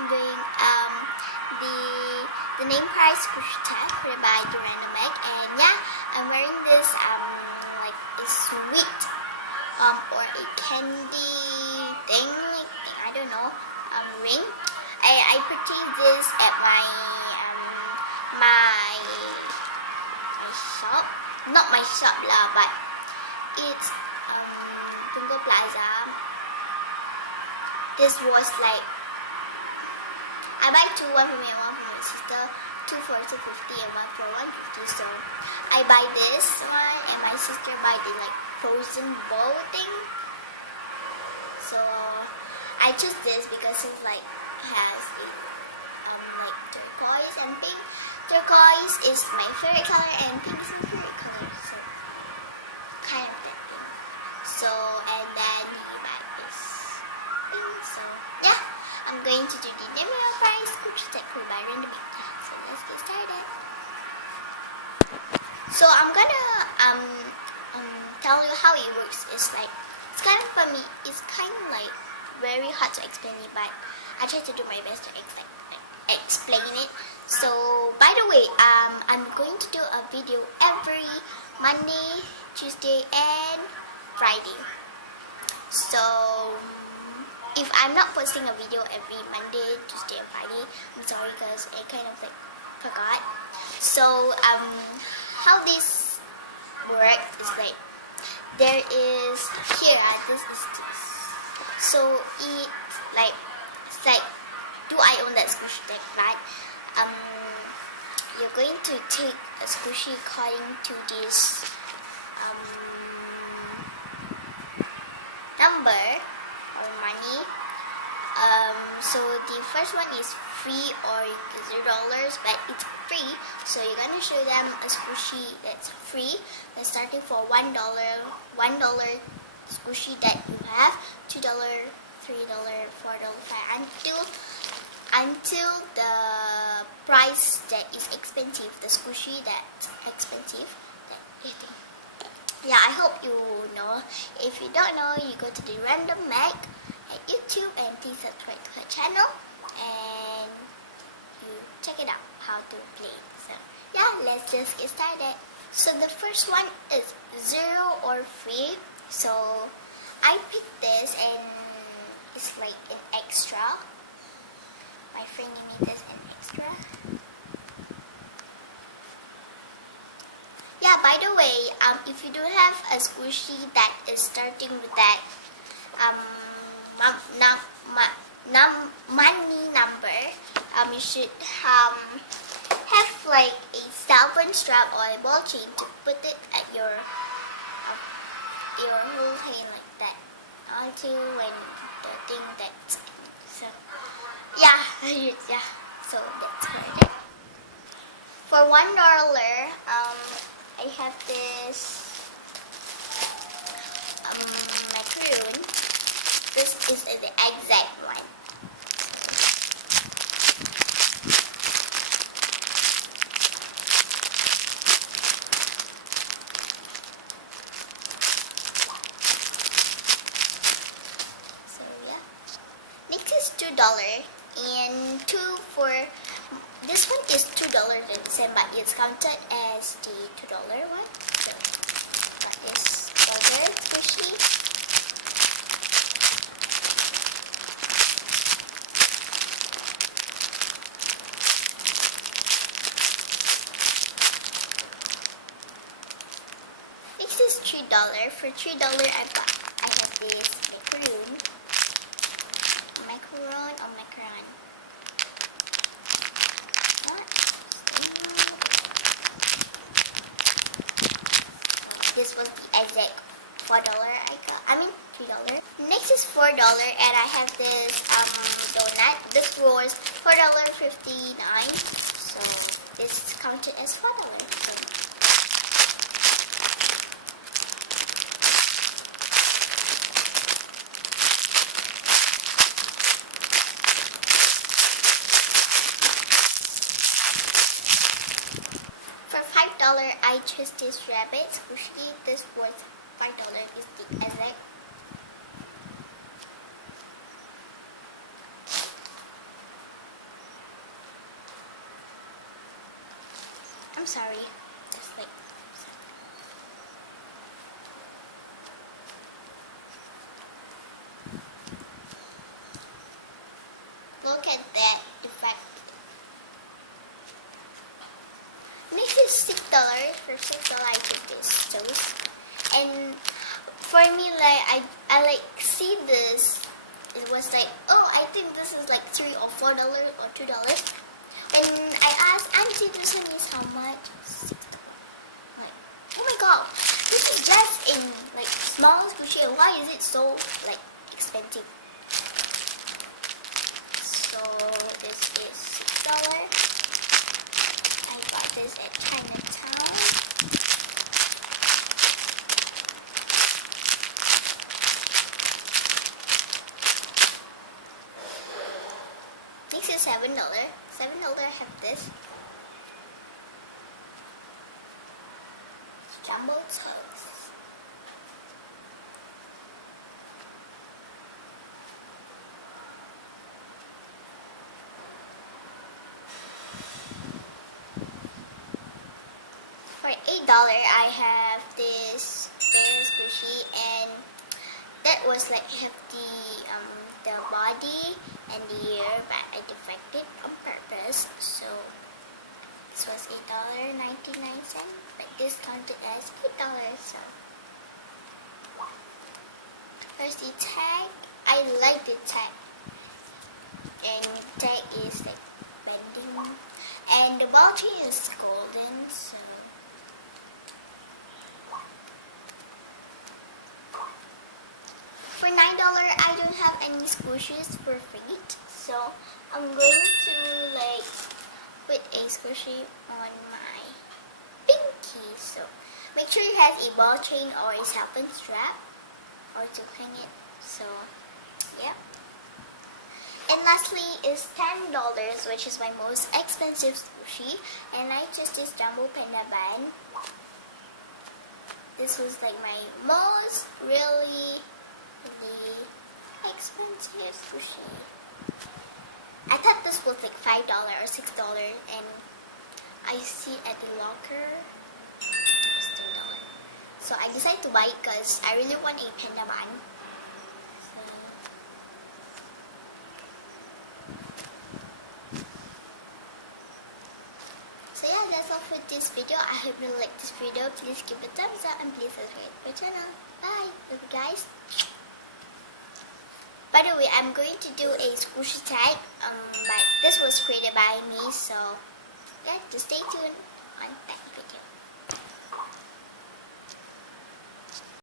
I'm doing the name price squishy tag created by therandom, and yeah, I'm wearing this like a sweet or a candy thing, I don't know, ring. I purchased this at my shop, not my shop lah, but it's Tunggal Plaza. This was like, I buy two, one for me and one for my sister, two for $2.50 and one for $1.50. So I buy this one and my sister buy the like frozen bowl thing. So I choose this because it's like has a like turquoise and pink. Turquoise is my favorite color and pink is my favorite color. So kind of that thing. So and then he buy this thing. So yeah, I'm going to do the name price squishy tag by random. So let's get started. So I'm gonna tell you how it works. It's like, it's kind of funny. It's kind of like very hard to explain it, but I try to do my best to explain it. So by the way, I'm going to do a video every Monday, Tuesday, and Friday. So if I'm not posting a video every Monday, Tuesday, and Friday, I'm sorry because I kind of like forgot. So how this works is like, there is here, this is this. So it's like do I own that squishy tag, right? You're going to take a squishy according to this number or money. So the first one is free or $0, but it's free. So you're gonna show them a squishy that's free. They're starting for $1 squishy that you have, $2, $3, $4, $5 until the price that is expensive, the squishy that's expensive. Yeah, I hope you know. If you don't know, you go to the Random Mag at YouTube and please subscribe to her channel and you check it out how to play. So yeah, let's just get started. So the first one is 0 or free. So I picked this and it's like an extra. My friend gave me this an extra. Yeah, by the way, if you don't have a squishy that is starting with that money number, you should have like a cell phone strap or a ball chain to put it at your whole hand like that until when the thing that's so yeah. Yeah, so that's for it. For $1, I have this macaroon. This is the exact one. So yeah. Next is $2 and this one is $2.30, but it's counted as the $2 one. So got this burger squishy. Next is $3. For $3, I have this macaroon. This was the exact $4 I got. I mean $3. Next is $4 and I have this donut. This was $4.59. So this counted as $4. So I chose this rabbit squishy. This was $5 is the exact. I'm sorry. Just like look at that effect. This is $6. For $6 I took this toast. And for me, like I like see this. It was like, oh, I think this is like $3 or $4 or $2. And I asked Auntie, this one is how much? $6. Like, oh my god, this is just in like small squishy. Why is it so like expensive? So this is $6. I got this at Chinatown. This is $7. $7 I have this. Jumbo toast. For $8 I have this very squishy, and that was like have the body and the ear, but I defected on purpose. So this was $8.99, but discounted as $8. So here's the tag. I like the tag, and the tag is like bending, and the ball chain is golden. So for $9 I don't have any squishies for feet, so I'm going to like put a squishy on my pinky. So make sure it has a ball chain or a satin strap or to hang it. So yeah. And lastly is $10, which is my most expensive squishy, and I chose this Jumbo Panda Band. This was like my most really expensive squishy. I thought this was like $5 or $6, and I see at the locker it was $10. So I decided to buy it because I really want a panda band. So yeah, that's all for this video. I hope you liked this video. Please give it a thumbs up and please subscribe to my channel. Bye, love you guys. By the way, I'm going to do a squishy tag, but this was created by me, so yeah, just stay tuned on that video.